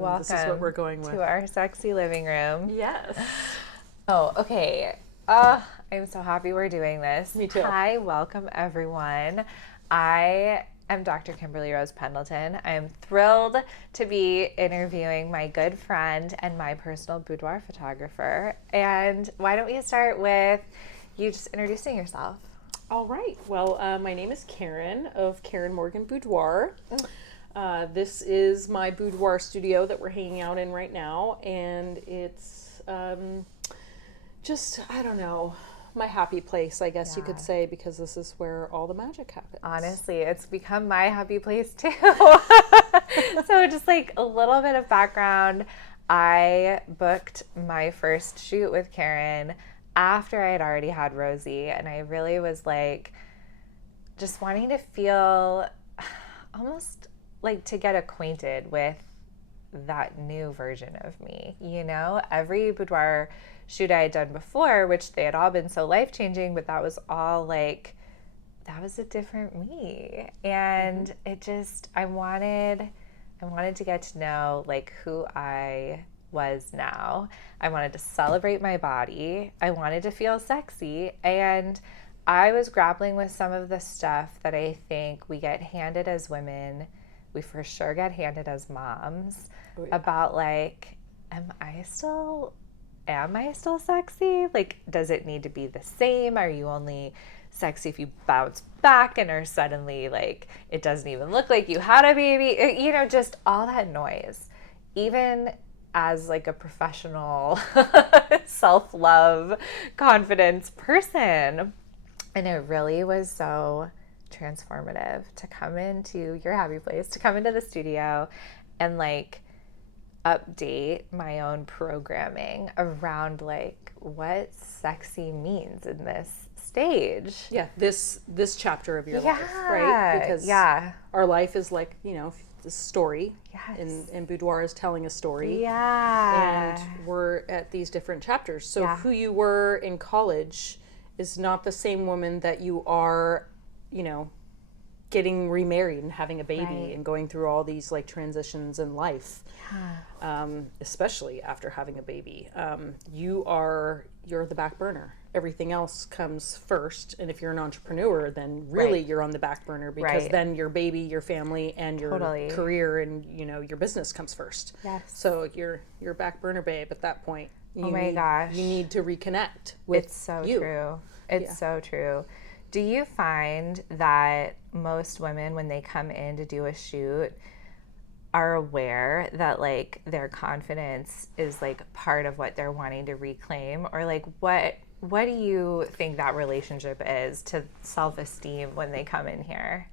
Welcome this is what we're going with. to our sexy living room. Yes. Oh, okay. I'm so happy we're doing this. Me too. Hi, welcome everyone. I am Dr. Kimberly Rose Pendleton. I am thrilled to be interviewing my good friend and my personal boudoir photographer. And why don't we start with you just introducing yourself? All right. Well, my name is Karen of Karen Morgan Boudoir. This is my boudoir studio that we're hanging out in right now, and it's just, I don't know, my happy place, I guess you could say, because this is where all the magic happens. Honestly, it's become my happy place too. So just like a little bit of background, I booked my first shoot with Karen after I had already had Rosie, and I really was like just wanting to feel almost like to get acquainted with that new version of me. You know, every boudoir shoot I had done before, which they had all been so life-changing, but that was all like, that was a different me. And it just, I wanted to get to know like who I was now. I wanted to celebrate my body. I wanted to feel sexy. And I was grappling with some of the stuff that I think we get handed as women. We for sure get handed as moms about like, am I still sexy? Like, does it need to be the same? Are you only sexy if you bounce back and are suddenly like, it doesn't even look like you had a baby? You know, just all that noise. Even as like a professional self-love, confidence person. And it really was so transformative to come into your happy place, to come into the studio and like update my own programming around like what sexy means in this stage. Yeah, this chapter of your life, right? Because our life is like, you know, the story. Yes. And boudoir is telling a story. Yeah. And we're at these different chapters. So who you were in college is not the same woman that you are, you know, getting remarried and having a baby and going through all these like transitions in life, especially after having a baby. You're the back burner. Everything else comes first. And if you're an entrepreneur, then really you're on the back burner because then your baby, your family, and your career and, you know, your business comes first. Yes. So you're back burner babe at that point. You need to reconnect with It's so you. true. It's so true. Do you find that most women, when they come in to do a shoot, are aware that like their confidence is like part of what they're wanting to reclaim? Or like what do you think that relationship is to self-esteem when they come in here?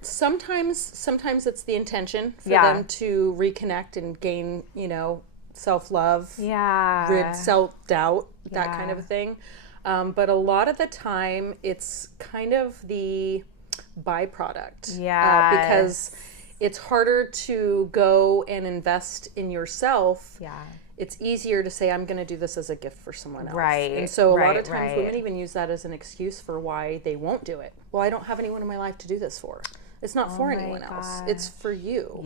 Sometimes it's the intention for them to reconnect and gain, you know, self-love, rid self-doubt, that kind of a thing. But a lot of the time it's kind of the byproduct. Because it's harder to go and invest in yourself. It's easier to say, I'm going to do this as a gift for someone else. And so a lot of times women even use that as an excuse for why they won't do it. Well, I don't have anyone in my life to do this for. It's not for anyone else. It's for you.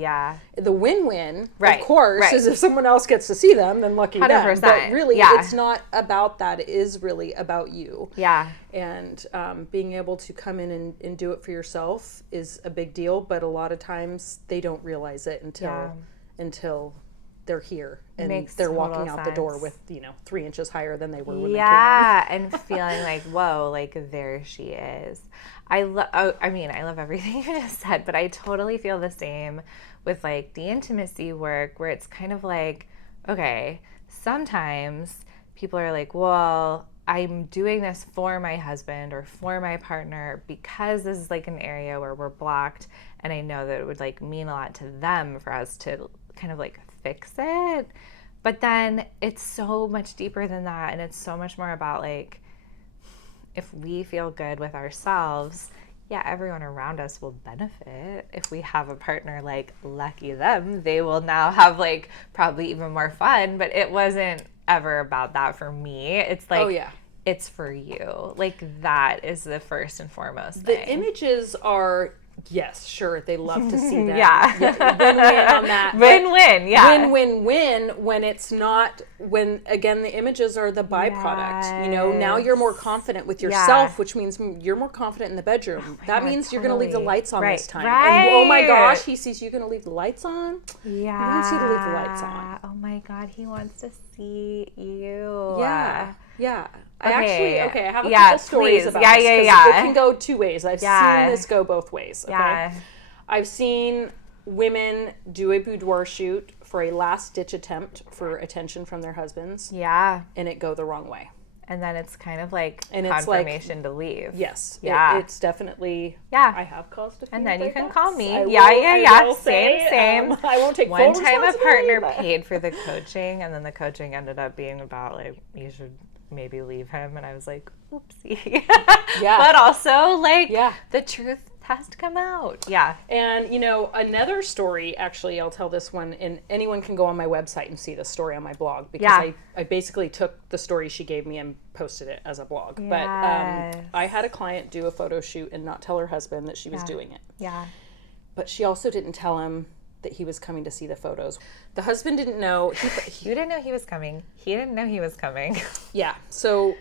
The win-win, of course, is if someone else gets to see them, then lucky 100%. them. But really, it's not about that. It is really about you. And being able to come in and do it for yourself is a big deal. But a lot of times they don't realize it until they're here and they're walking out the door with, you know, 3 inches higher than they were when they came in. And feeling like, whoa, like there she is. I love everything you just said, but I totally feel the same with like the intimacy work where it's kind of like, okay, sometimes people are like, well, I'm doing this for my husband or for my partner because this is like an area where we're blocked and I know that it would like mean a lot to them for us to kind of like fix it. But then it's so much deeper than that, and it's so much more about like, if we feel good with ourselves, everyone around us will benefit. If we have a partner, like lucky them, they will now have like probably even more fun. But it wasn't ever about that for me. It's like, it's for you. Like that is the first and foremost thing. The images are Yes, sure. They love to see that. Yeah. Win-win on that. Win-win, yeah. Win-win-win when it's not, when, again, the images are the byproduct. You know, now you're more confident with yourself, which means you're more confident in the bedroom. That means you're going to leave the lights on this time. And oh my gosh, he sees you going to leave the lights on. Yeah. He wants you to leave the lights on. Oh my God, he wants to see you. Yeah. Yeah. I have a yeah, couple stories please. about Yeah, this. yeah. It can go two ways. I've seen this go both ways. Okay? Yeah. I've seen women do a boudoir shoot for a last-ditch attempt for attention from their husbands. Yeah. And it go the wrong way. And then it's kind of like and confirmation to leave. Yes. Yeah. It's definitely. Yeah. I have caused a few. And then you can breakups. call me. I Yeah. will Same. say, I won't take One full time a responsibility, partner paid for the coaching, and then the coaching ended up being about, like, you should maybe leave him. And I was like, oopsie. Yeah. But also, like, yeah. the truth has to come out. Yeah. And, you know, another story, actually, I'll tell this one, and anyone can go on my website and see the story on my blog, because I basically took the story she gave me and posted it as a blog. Yes. But I had a client do a photo shoot and not tell her husband that she was doing it. Yeah. But she also didn't tell him that he was coming to see the photos. The husband didn't know. You didn't know he was coming. He didn't know he was coming. Yeah. So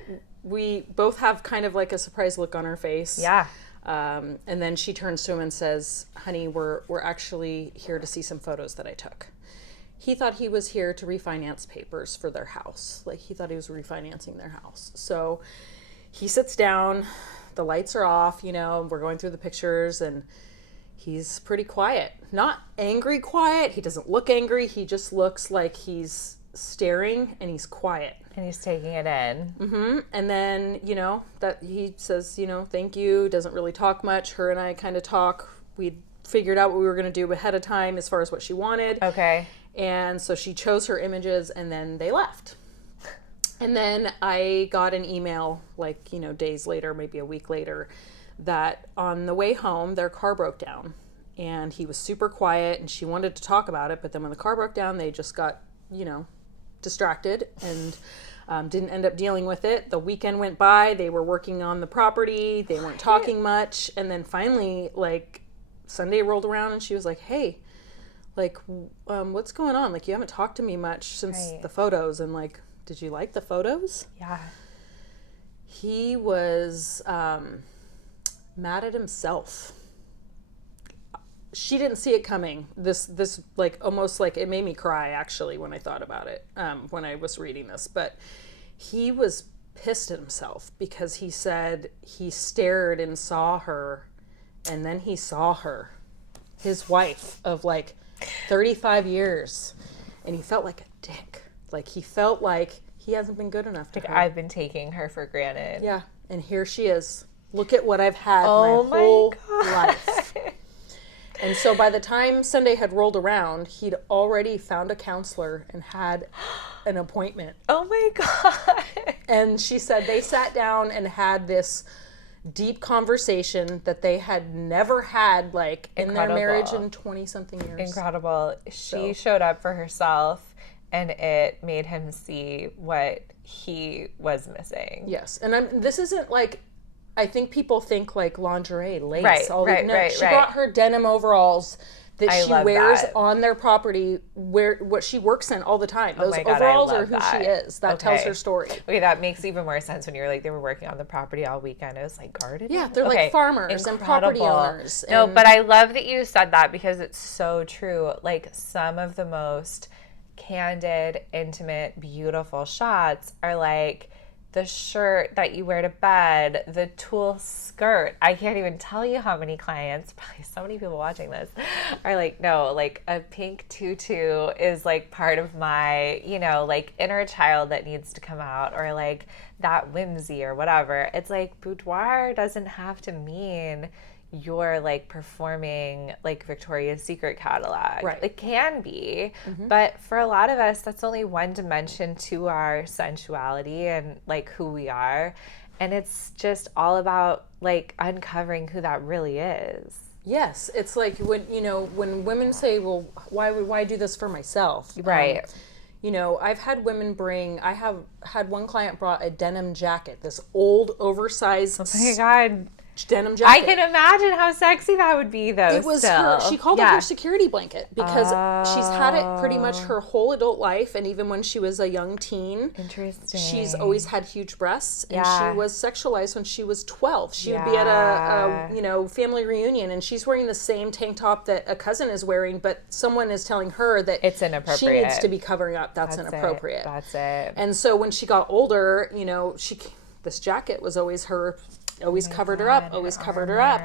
we both have kind of like a surprised look on our face. Yeah. And then she turns to him and says, honey, we're actually here to see some photos that I took. He thought he was here to refinance papers for their house. Like, he thought he was refinancing their house. So he sits down, the lights are off, you know, we're going through the pictures, and he's pretty quiet. Not angry quiet. He doesn't look angry. He just looks like he's staring, and he's quiet. And he's taking it in. Mm-hmm. And then, you know, that he says, you know, thank you, doesn't really talk much. Her and I kind of talk. We'd figured out what we were going to do ahead of time as far as what she wanted. Okay. And so she chose her images, and then they left. And then I got an email, like, you know, days later, maybe a week later, that on the way home, their car broke down. And he was super quiet, and she wanted to talk about it. But then when the car broke down, they just got, you know, distracted and didn't end up dealing with it. The weekend went by. They were working on the property. They weren't talking much. And then finally, like, Sunday rolled around, and she was like, hey, like, what's going on? Like, you haven't talked to me much since the photos. And, like, did you like the photos? Yeah. He was mad at himself. She didn't see it coming. This like, almost like, it made me cry, actually, when I thought about it, when I was reading this. But he was pissed at himself because he said he stared and saw her, and then he saw her, his wife of, like, 35 years, and he felt like a dick. Like, he felt like he hasn't been good enough to her. I've been taking her for granted. Yeah, and here she is. Look at what I've had my whole life. And so by the time Sunday had rolled around, he'd already found a counselor and had an appointment. Oh my God. And she said they sat down and had this deep conversation that they had never had, like, in their marriage in 20-something years. Incredible. She showed up for herself, and it made him see what he was missing. Yes. And this isn't like, I think people think like lingerie, lace. Right. She brought her denim overalls that she wears that. on their property, what she works in all the time. Those my God, overalls I love are who that. she is. That tells her story. Okay, that makes even more sense when you were like, they were working on the property all weekend. It was like gardening. Yeah, they're like farmers and property owners. No, but I love that you said that, because it's so true. Like, some of the most candid, intimate, beautiful shots are like the shirt that you wear to bed, the tulle skirt. I can't even tell you how many clients, probably so many people watching this, are like, no, like, a pink tutu is like part of my, you know, like, inner child that needs to come out, or like that whimsy or whatever. It's like, boudoir doesn't have to mean you're like performing like Victoria's Secret catalog. Right. It can be, but for a lot of us, that's only one dimension to our sensuality and like who we are. And it's just all about like uncovering who that really is. Yes. It's like when women say, well, why do this for myself? Right. You know, I have had one client brought a denim jacket, this old oversized. Oh my God. denim jacket. I can imagine how sexy that would be, though. It was her. She called it her security blanket because she's had it pretty much her whole adult life, and even when she was a young teen. Interesting. She's always had huge breasts, and she was sexualized when she was 12. She would be at a family reunion, and she's wearing the same tank top that a cousin is wearing, but someone is telling her that it's inappropriate. She needs to be covering up. That's inappropriate. That's it. And so when she got older, this jacket was always her. Always covered her up.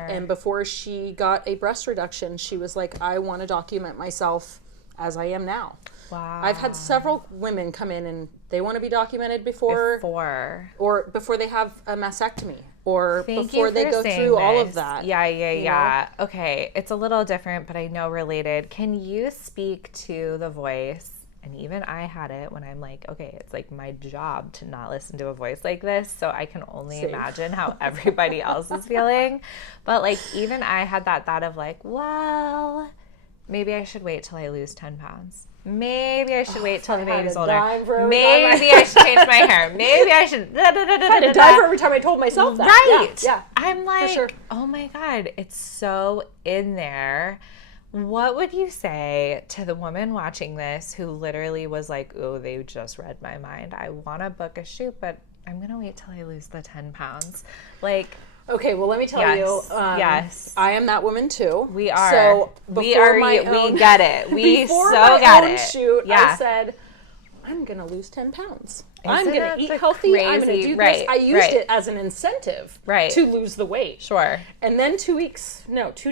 And before she got a breast reduction, she was like, I want to document myself as I am now. Wow. I've had several women come in and they want to be documented before they have a mastectomy or before they go through all of that. Yeah. Okay. It's a little different, but I know related. Can you speak to the voice? And even I had it when I'm like, okay, it's like my job to not listen to a voice like this. So I can only imagine how everybody else is feeling. But like, even I had that thought of like, well, maybe I should wait till I lose 10 pounds. Maybe I should wait till the baby's older. Maybe I should change my hair. Maybe I should. I had a dive every time I told myself that. Right. Yeah. I'm like, sure. Oh my God, it's so in there. What would you say to the woman watching this who literally was like, oh, they just read my mind. I want to book a shoot, but I'm going to wait till I lose the 10 pounds. Like, okay, well, let me tell you. Yes. I am that woman too. We are. So we get it. We so got it. Shoot, I said, I'm going to lose 10 pounds. I'm going to eat healthy. I'm going to do this. I used it as an incentive to lose the weight. Sure. And then 2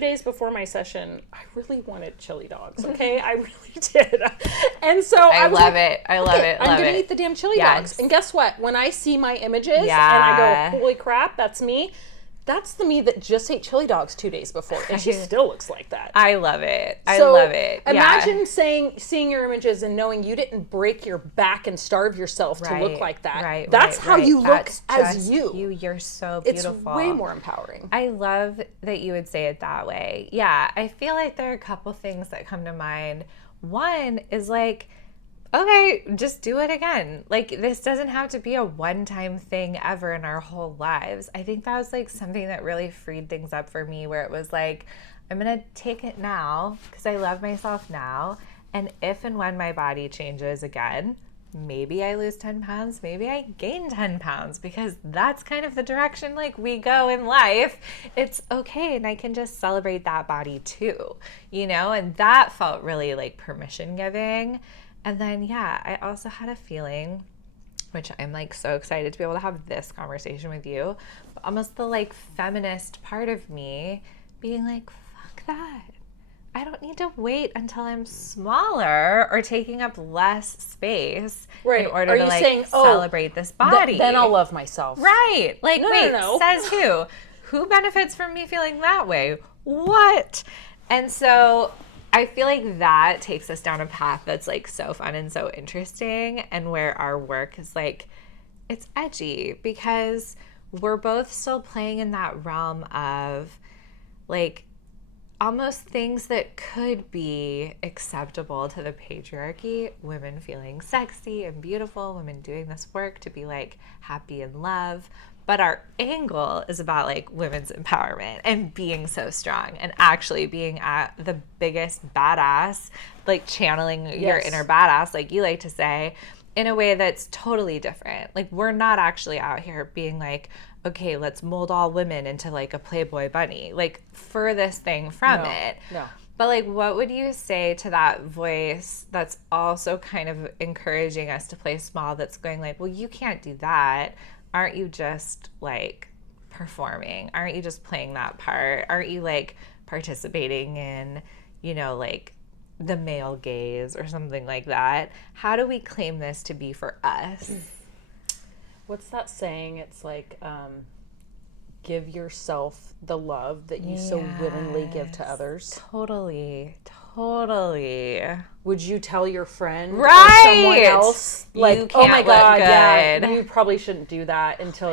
days before my session, I really wanted chili dogs. Okay, I really did. And so I love it. I love it. I'm going to eat the damn chili dogs. And guess what? When I see my images and I go, holy crap, that's me. That's the me that just ate chili dogs 2 days before, and she still looks like that. I love it. I love it. Imagine seeing your images and knowing you didn't break your back and starve yourself to look like that. That's how you look as you. You're so beautiful. It's way more empowering. I love that you would say it that way. Yeah, I feel like there are a couple things that come to mind. One is like, okay, just do it again. Like, this doesn't have to be a one-time thing ever in our whole lives. I think that was like something that really freed things up for me, where it was like, I'm going to take it now because I love myself now. And if and when my body changes again, maybe I lose 10 pounds, maybe I gain 10 pounds, because that's kind of the direction like we go in life. It's okay. And I can just celebrate that body too, and that felt really like permission giving. And then, I also had a feeling, which I'm like so excited to be able to have this conversation with you, but almost the like feminist part of me being like, fuck that. I don't need to wait until I'm smaller or taking up less space in order to like celebrate this body. Then I'll love myself. Right. Like, no. Says who? Who benefits from me feeling that way? What? And so I feel like that takes us down a path that's like so fun and so interesting, and where our work is like, it's edgy because we're both still playing in that realm of like almost things that could be acceptable to the patriarchy, women feeling sexy and beautiful, women doing this work to be like happy in love. But our angle is about like women's empowerment and being so strong and actually being at the biggest badass, like channeling your inner badass, like you like to say, in a way that's totally different. Like, we're not actually out here being like, okay, let's mold all women into like a Playboy bunny, like furthest thing from it. No. But like, what would you say to that voice that's also kind of encouraging us to play small, that's going like, well, you can't do that. Aren't you just like performing? Aren't you just playing that part? Aren't you like participating in, like the male gaze or something like that? How do we claim this to be for us? What's that saying? It's like, give yourself the love that you so willingly give to others. Totally. Would you tell your friend or someone else, like, oh my God, you probably shouldn't do that until,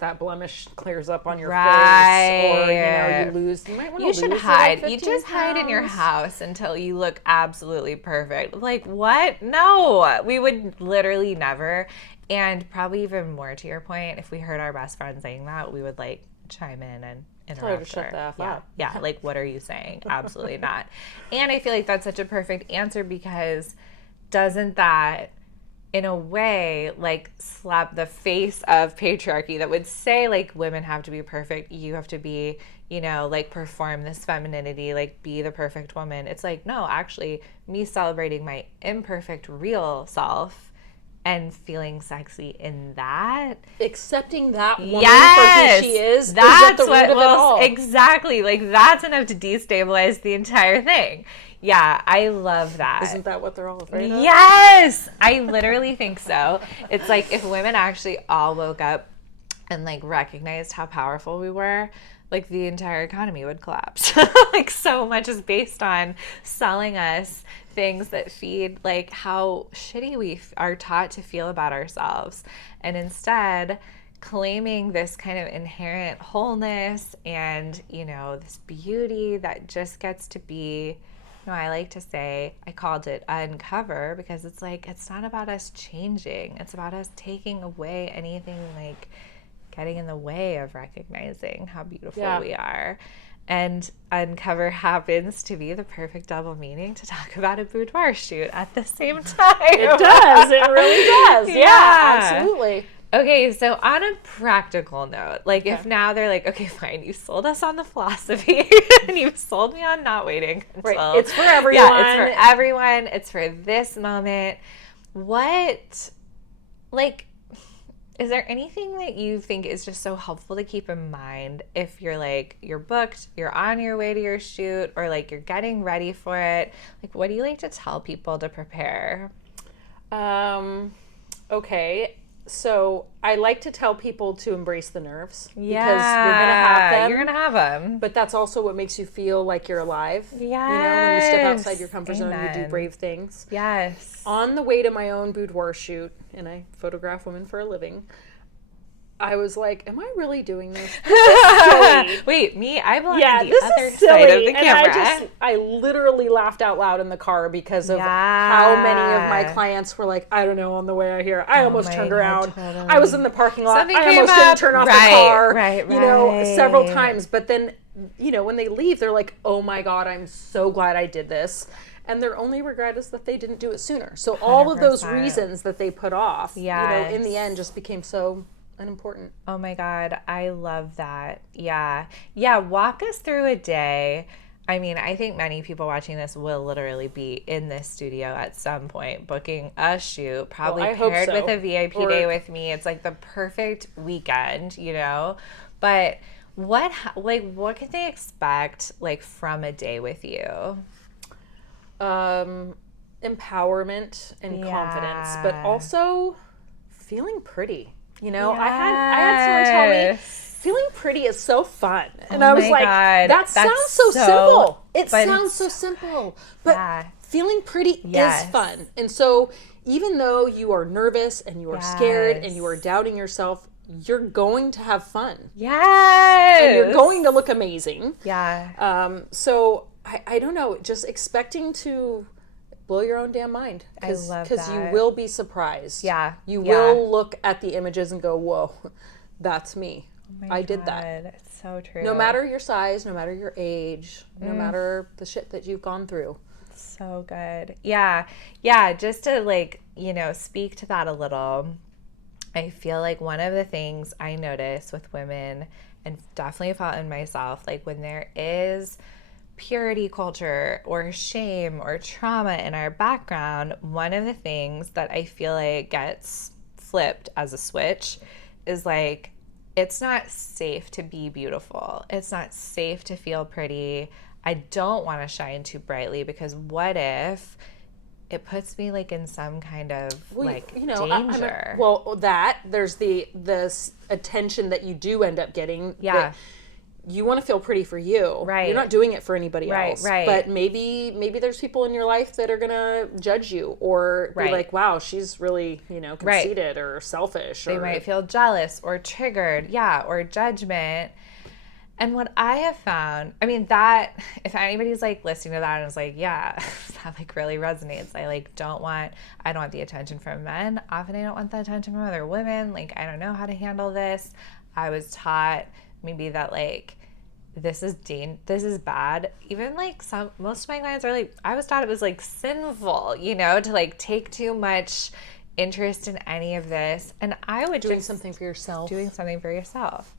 that blemish clears up on your face, or, you lose. You might want to lose. You should hide. You just hide in your house until you look absolutely perfect. Like, what? No, we would literally never. And probably even more to your point, if we heard our best friend saying that, we would like chime in and Tell her to interrupt shut her. the F Yeah. up. Yeah. Like, what are you saying? Absolutely not. And I feel like that's such a perfect answer, because doesn't that, in a way, like, slap the face of patriarchy that would say, like, women have to be perfect, you have to be, you know, like, perform this femininity, like, be the perfect woman. It's like, no, actually, me celebrating my imperfect real self and feeling sexy in that, accepting that woman for who she is at the root of it all. Exactly. Like, that's enough to destabilize the entire thing. Yeah, I love that. Isn't that what they're all afraid of? Yes! I literally think so. It's like, if women actually all woke up and, like, recognized how powerful we were, like, the entire economy would collapse. Like, so much is based on selling us things that feed, like, how shitty we are taught to feel about ourselves. And instead, claiming this kind of inherent wholeness and, you know, this beauty that just gets to be, you know, I like to say, I called it uncover, because it's like, it's not about us changing. It's about us taking away anything, like, getting in the way of recognizing how beautiful we are. And uncover happens to be the perfect double meaning to talk about a boudoir shoot at the same time. It does. It really does. Yeah, absolutely. Okay, so on a practical note, like, if now they're like, okay, fine, you sold us on the philosophy and you sold me on not waiting until... Right. It's for everyone. Yeah, it's for everyone. It's for this moment. What, like... Is there anything that you think is just so helpful to keep in mind if you're, like, you're booked, you're on your way to your shoot, or, like, you're getting ready for it? Like, what do you like to tell people to prepare? Okay. So I like to tell people to embrace the nerves. Because you're going to have them. You're going to have them. But that's also what makes you feel like you're alive. Yes. You know, when you step outside your comfort zone, you do brave things. Yes. On the way to my own boudoir shoot, and I photograph women for a living, I was like, am I really doing this? This is silly. Wait, me? I belong to the other side of the camera. And I literally laughed out loud in the car because of how many of my clients were like, I don't know, on the way out here, I almost turned around. Totally. I was in the parking lot. Something I almost didn't turn off the car. You know, several times. But then, you know, when they leave, they're like, oh my God, I'm so glad I did this. And their only regret is that they didn't do it sooner. So all 100%. Of those reasons that they put off, you know, in the end just became so unimportant. Oh my God, I love that. Yeah. Yeah, walk us through a day. I mean, I think many people watching this will literally be in this studio at some point booking a shoot, probably paired with a VIP day with me. It's like the perfect weekend, you know? But what can they expect, like, from a day with you? Empowerment and confidence, but also feeling pretty. You know, I had someone tell me, feeling pretty is so fun. And I was like, that sounds so simple. It sounds so simple. But feeling pretty is fun. And so even though you are nervous and you are scared and you are doubting yourself, you're going to have fun. Yes. And you're going to look amazing. Yeah. So I don't know, just expecting to blow your own damn mind. Because you will be surprised. Yeah. You will look at the images and go, whoa, that's me. I did that. It's so true. No matter your size, no matter your age, no matter the shit that you've gone through. So good. Yeah. Yeah. Just to, like, you know, speak to that a little. I feel like one of the things I notice with women, and definitely felt in myself, like, when there is purity culture or shame or trauma in our background, one of the things that I feel like gets flipped as a switch is, like, it's not safe to be beautiful. It's not safe to feel pretty. I don't want to shine too brightly, because what if it puts me, like, in some kind of danger? There's the attention that you do end up getting. Yeah. You want to feel pretty for you. Right. You're not doing it for anybody else. Right. But maybe there's people in your life that are going to judge you or be like, wow, she's really, conceited or selfish. They might feel jealous or triggered. Yeah. Or judgment. And what I have found, I mean, that if anybody's, like, listening to that and is like, yeah, that, like, really resonates. I don't want the attention from men. Often I don't want the attention from other women. Like, I don't know how to handle this. I was taught maybe that like this is bad. Even like most of my clients are like, I always thought it was like sinful, you know, to like take too much interest in any of this. And I would doing something for yourself.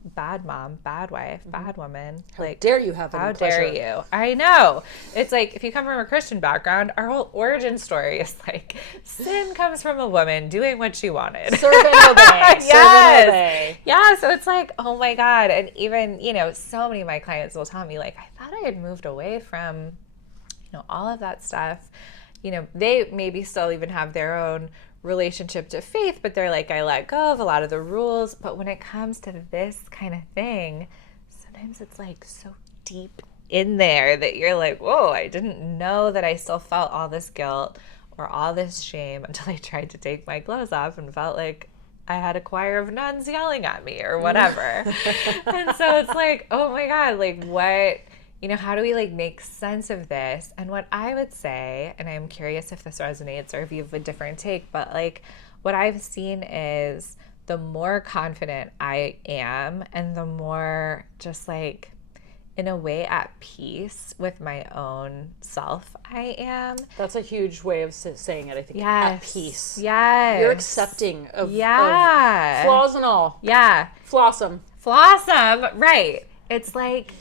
Bad mom, bad wife, bad woman. How dare you have any pleasure? How dare you? I know. It's like, if you come from a Christian background, our whole origin story is like, sin comes from a woman doing what she wanted. Serve and obey. Serve and obey. Yeah, so it's like, oh my God. And even, you know, so many of my clients will tell me like, I thought I had moved away from, you know, all of that stuff. You know, they maybe still even have their own relationship to faith, but they're like, I let go of a lot of the rules. But when it comes to this kind of thing, sometimes it's like so deep in there that you're like, whoa, I didn't know that I still felt all this guilt or all this shame until I tried to take my clothes off and felt like I had a choir of nuns yelling at me or whatever. And so it's like, oh my God, like what, you know, how do we like make sense of this? And what I would say, and I'm curious if this resonates or if you have a different take, but like what I've seen is the more confident I am and the more just like in a way at peace with my own self I am. That's a huge way of saying it, I think. Yes. At peace. Yes. You're accepting of flaws and all. Yeah. Flossom. Right. It's like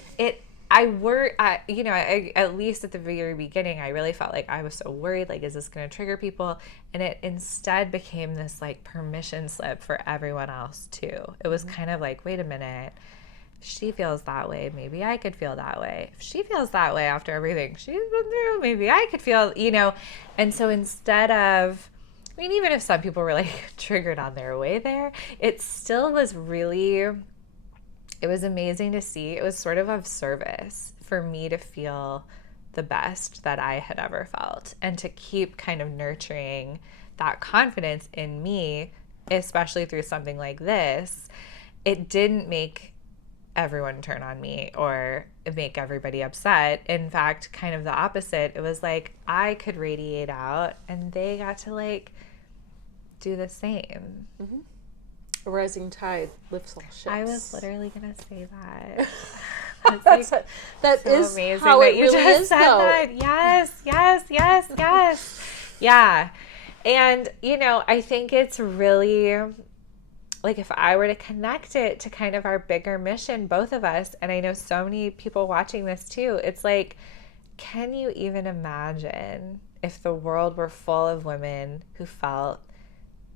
you know, at least at the very beginning, I really felt like I was so worried, like, is this going to trigger people? And it instead became this like permission slip for everyone else too. It was kind of like, wait a minute, if she feels that way, maybe I could feel that way. If she feels that way after everything she's been through, maybe I could feel, you know. And so instead of, I mean, even if some people were like triggered on their way there, it still was really, it was amazing to see. It was sort of service for me to feel the best that I had ever felt and to keep kind of nurturing that confidence in me, especially through something like this. It didn't make everyone turn on me or make everybody upset. In fact, kind of the opposite. It was like I could radiate out and they got to like do the same. Mm-hmm. A rising tide lifts all ships. I was literally going to say that. That so is amazing how that it you really just is, said though. that. Yes. Yeah. And, you know, I think it's really, like, if I were to connect it to kind of our bigger mission, both of us, and I know so many people watching this too, it's like, can you even imagine if the world were full of women who felt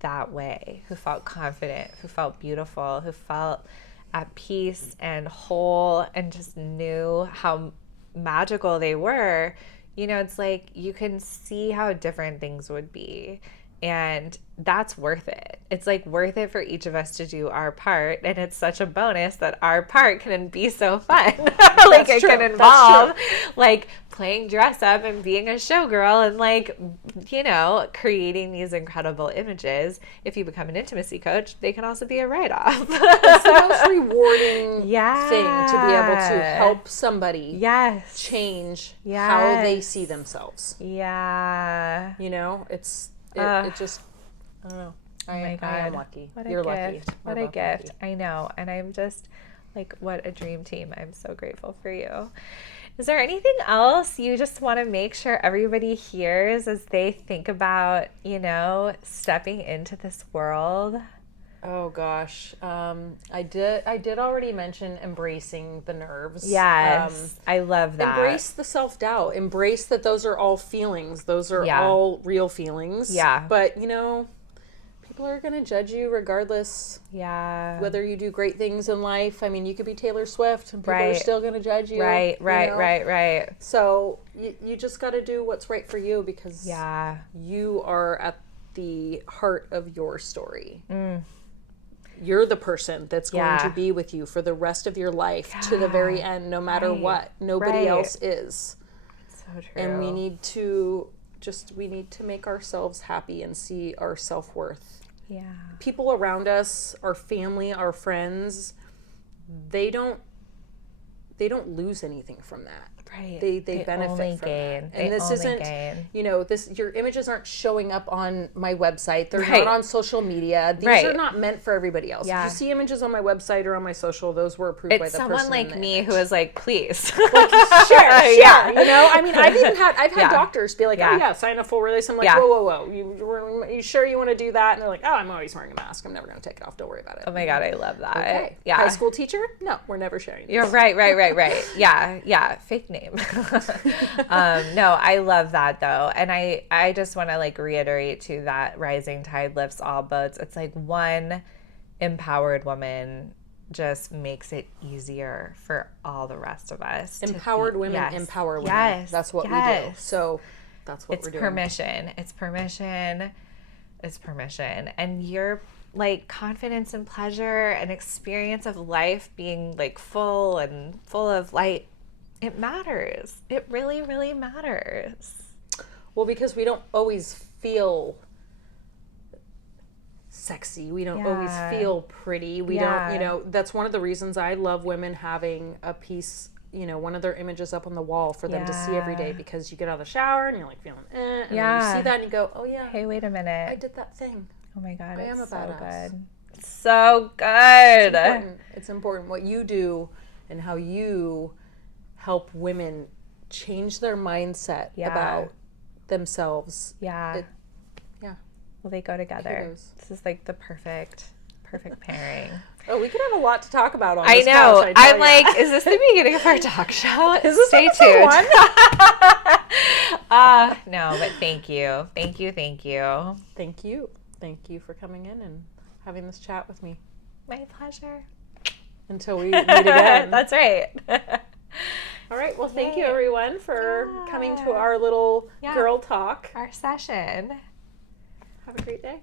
that way, who felt confident, who felt beautiful, who felt at peace and whole and just knew how magical they were? You know, it's like you can see how different things would be. And that's worth it. It's like worth it for each of us to do our part. And it's such a bonus that our part can be so fun. Like it can involve like playing dress up and being a showgirl and like, you know, creating these incredible images. If you become an intimacy coach, they can also be a write-off. It's the most rewarding thing to be able to help somebody change how they see themselves. Yeah. You know, it just, I don't know. I am lucky. You're lucky. What a gift. I know. And I'm just like, what a dream team. I'm so grateful for you. Is there anything else you just want to make sure everybody hears as they think about, you know, stepping into this world? Oh gosh. I did already mention embracing the nerves. Yes. I love that. Embrace the self-doubt. Embrace that those are all feelings. Those are all real feelings. Yeah. But, you know, people are going to judge you regardless. Yeah. Whether you do great things in life. I mean, you could be Taylor Swift and people are still going to judge you. Right. So you just got to do what's right for you because you are at the heart of your story. You're the person that's going to be with you for the rest of your life to the very end, no matter what. Nobody else is. So true. And we need to make ourselves happy and see our self-worth. Yeah. People around us, our family, our friends, they don't lose anything from that. Right. They benefit from that. And this isn't, your images aren't showing up on my website. They're not on social media. These are not meant for everybody else. If you see images on my website or on my social, those were approved by the person. It's someone like me who is like, please. Like, share. I mean, I've had doctors be like, oh yeah, sign a full release. I'm like, whoa. You sure you want to do that? And they're like, oh, I'm always wearing a mask. I'm never going to take it off. Don't worry about it. Oh my God, I love that. Okay. Yeah. High school teacher? No, we're never sharing this. You're right. Yeah. Fake name. No, I love that though. And I just want to like reiterate too that rising tide lifts all boats. It's like one empowered woman just makes it easier for all the rest of us. Empowered women empower women. Yes. That's what we do. So that's what we're doing. It's permission. And your like confidence and pleasure and experience of life being like full of light, it matters. It really, really matters. Well, because we don't always feel sexy. We don't always feel pretty. We don't, that's one of the reasons I love women having a piece, one of their images up on the wall for them to see every day, because you get out of the shower and you're like feeling and then you see that and you go, oh yeah. Hey, wait a minute. I did that thing. Oh my God, I am a badass. Good. So good. It's important what you do and how you help women change their mindset about themselves. Well, they go together. Kudos. This is like the perfect pairing. Oh, we could have a lot to talk about on this couch. I'm like, is this the beginning of our talk show? Stay tuned. No, but thank you. Thank you for coming in and having this chat with me. My pleasure. Until we meet again. That's right. All right. Well, thank you everyone for coming to our little girl talk. Our session. Have a great day.